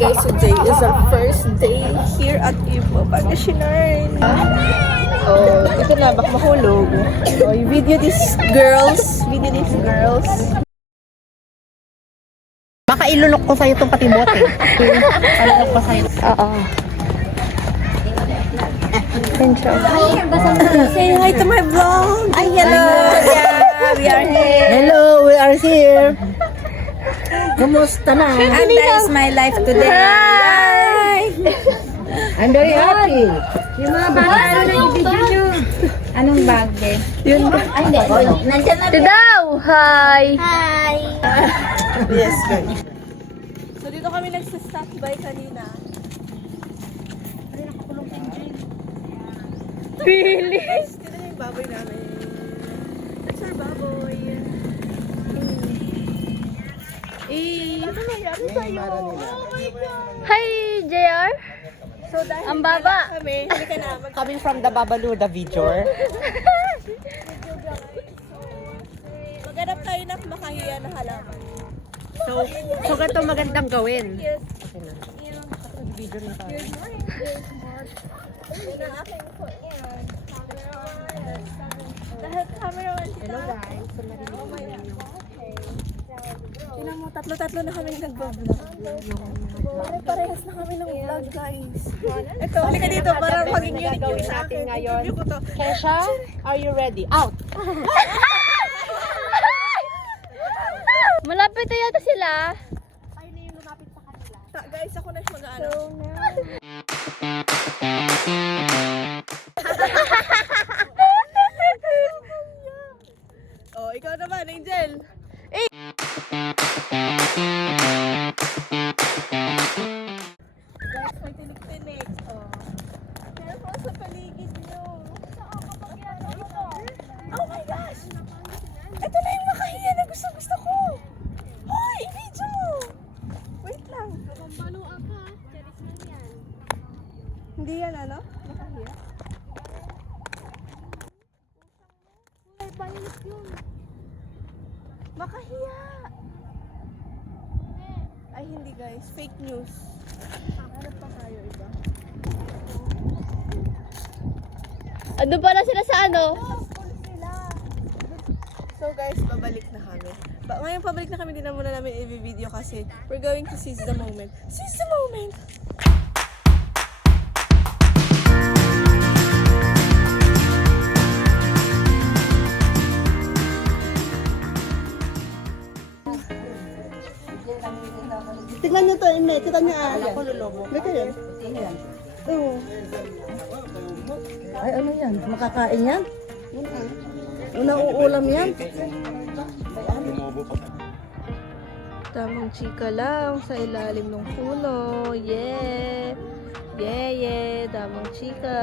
guys, today is our first day here at Ipo Pangasinan. Oh, ito na, baka mahulog. Oh, you video these girls. Baka ilunok ko sa'yo itong patibote. Ilunok ko sa'yo. Oo. Say hi to my vlog. Ay, hello. Yeah, we are here. Hello, we are here. Kumusta na? And that is my life today. Hi! I'm very happy. Yung mga bata, ano na yung video nyo? Anong bagay? Yun. Ay, hindi. Nandiyan na. Daw! Hi! Hi! Yes, guys. So, dito kami nagsa-stop by kanina. Ay, nakakulong yung Jane. Really? Ito na yung baboy namin. That's our baboy. Eh, ano nangyari sa'yo? Oh my God! Hi, JR! So, dahil Ang baba. kami, halika na. Coming from the Babalu, the Vijor. Maghanap tayo ng makahiya na halaman. So ganito magandang gawin. Yes. Okay na. Video na tayo. Yun ang aking dahil camera man sila. Hello guys. Oh my God. Tingnan mo, tatlo-tatlo na kami nag-vlog. Parehas na kami ng vlog, guys. Ito, halika dito para maging unique yung sa akin. Ngayon. Interview ko to. Kesha, are you ready? Out! Malapit na yata sila. Guys, ako na mag-ano. Oh, ikaw naman, Angel. Guys, may tinik-tinik. Oh. Careful sa paligid nyo. Oh my gosh! Ito na yung makahiya na gusto ko. Hoy, i-video mo. Wait lang. Hindi yan ano? Makahiya. Makahiya. Ay, hindi guys. Fake news. Hanap pa tayo iba. Ano pala sila sa ano? So guys, babalik na kami. Ngayon pabalik na kami, din na muna namin i-video kasi we're going to seize the moment. Seize the moment! Tingnan niyo to, hindi. Tingnan niyo ako lulubo. May kayo? Oo. Ay, ano yan? Makakain yan? Unauulam yan? Tamang chika lang sa ilalim ng puno. Yeah! Yeah, yeah! Tamang chika!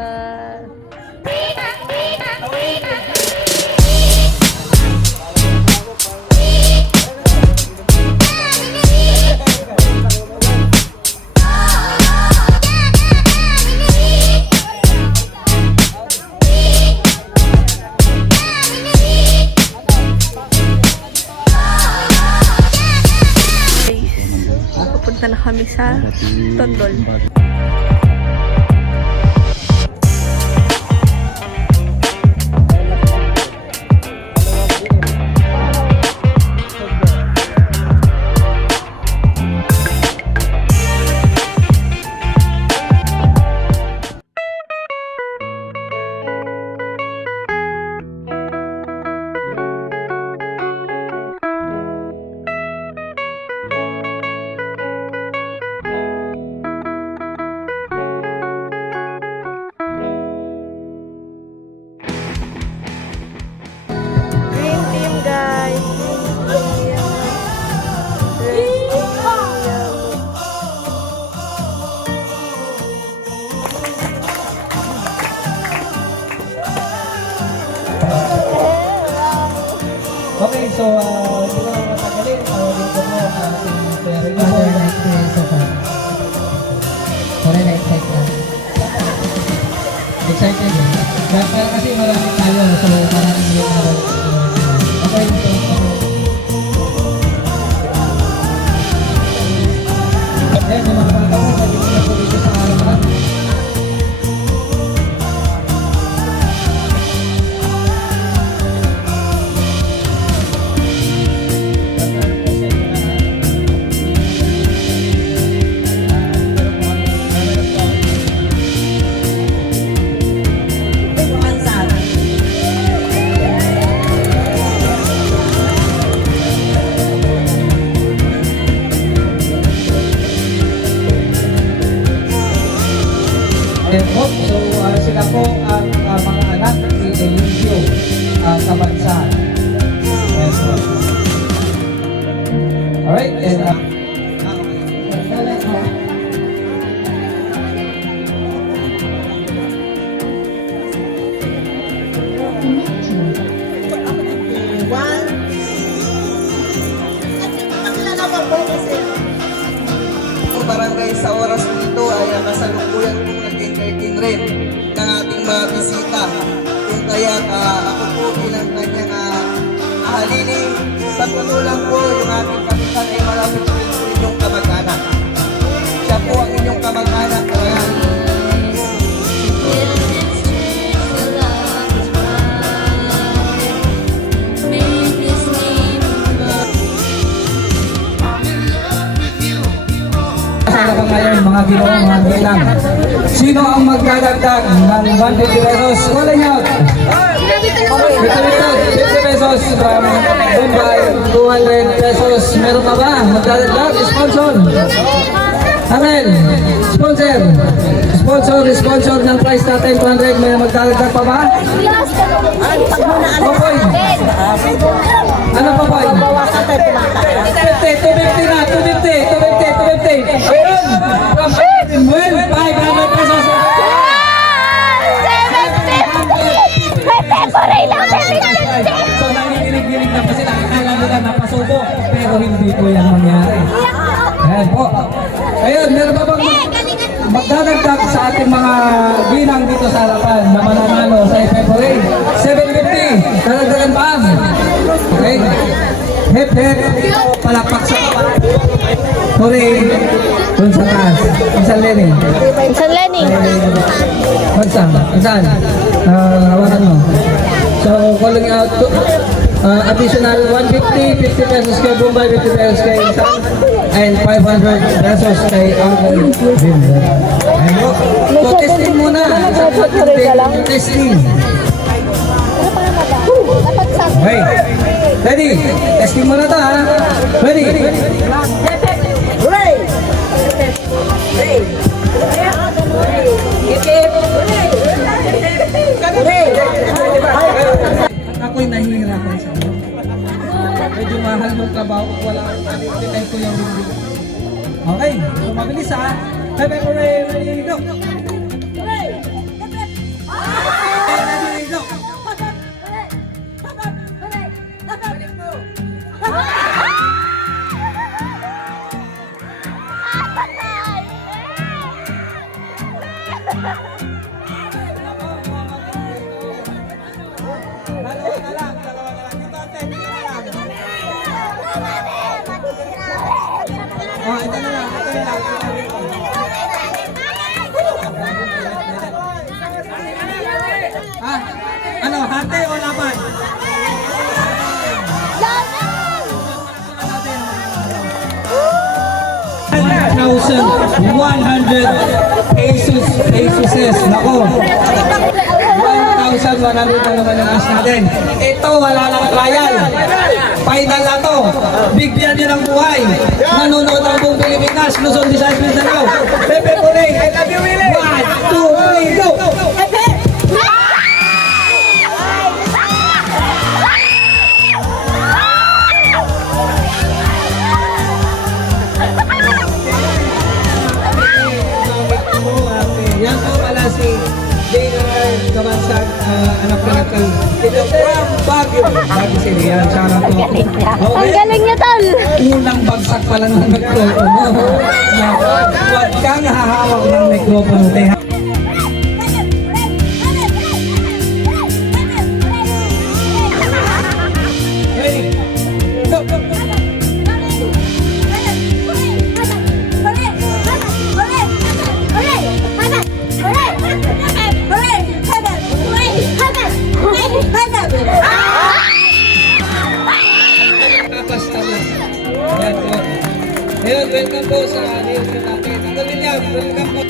Pupunta na kami sa Tondol. Denmark. So sila po ang mga anak ni Eligio Kabansan. Yes, po. Alright, and barangay sa oras nito ay kasalukuyan kong nag-entertain rin ng ating mga bisita. Kung kaya ako po bilang kanyang ahalili, sa tutulang po yung ating kapitan ay malapit po inyong kamag-anak. Siya po ang inyong kamag-anak. Kaya kasama ka ngayon mga ginoo, mga bilang. Sino ang magdadagdag ng 150 pesos? Calling out! 50 pesos from Bombay, 200 pesos. Meron pa ba? Magdadagdag? Sponsor! Amel! Sponsor ng price natin, 200. May magdadagdag pa ba? Popoy! Ano Popoy? 250 na, 250. Ayun! From Well, 500 pesos. So nangiginig-ginig na pa sila. Akala nila napasubo. Pero hindi po yan mangyari. Ayan po. Ayun, meron pa bang magdadagdag sa ating mga ginang dito sa harapan na mananalo sa FFOA? 750. Dadagdagan pa. Okay. Hep, hep. Palakpak sa baba. Sorry. Doon sa taas. Isang Lenny. San Lenny. Saan? Hawakan mo. So, calling out to, additional 150, 50 pesos kay Bombay, 50 pesos kay Sam, and 500 pesos kay Uncle Binder. So, testing muna. Testing. Okay. Ready? Testing muna to ha. Ready? Ako'y nahihirapan sa iyo. Medyo mahal yung trabaho. Wala akong pinay ko yung hindi. Okay. So, mabilis ha. Ready, go. Ready, go. Oh, ito na lang. Ano, hati o laban? 1,100 pesos. Nako. 1,100 na naman ang ask natin. Ito, wala lang trial. Final na to. Bigyan niyo ng buhay. Nanonood ang buong Pilipinas. Luzon, Visayas, Mindanao. Pepe Puleng. 1, 2, 3, go! Yan po pala si J.R. Kabansan, anak ko nakal. Ito from Baguio. Baguio City. Yan, sana po. Ang galing niya, tol. Unang bagsak pa lang ng mikropono. Huwag kang hahawak ng mikropono. Ready? Go, go, go. Ayan po. Ayun, welcome po sa news natin. Ang galing niya, welcome po.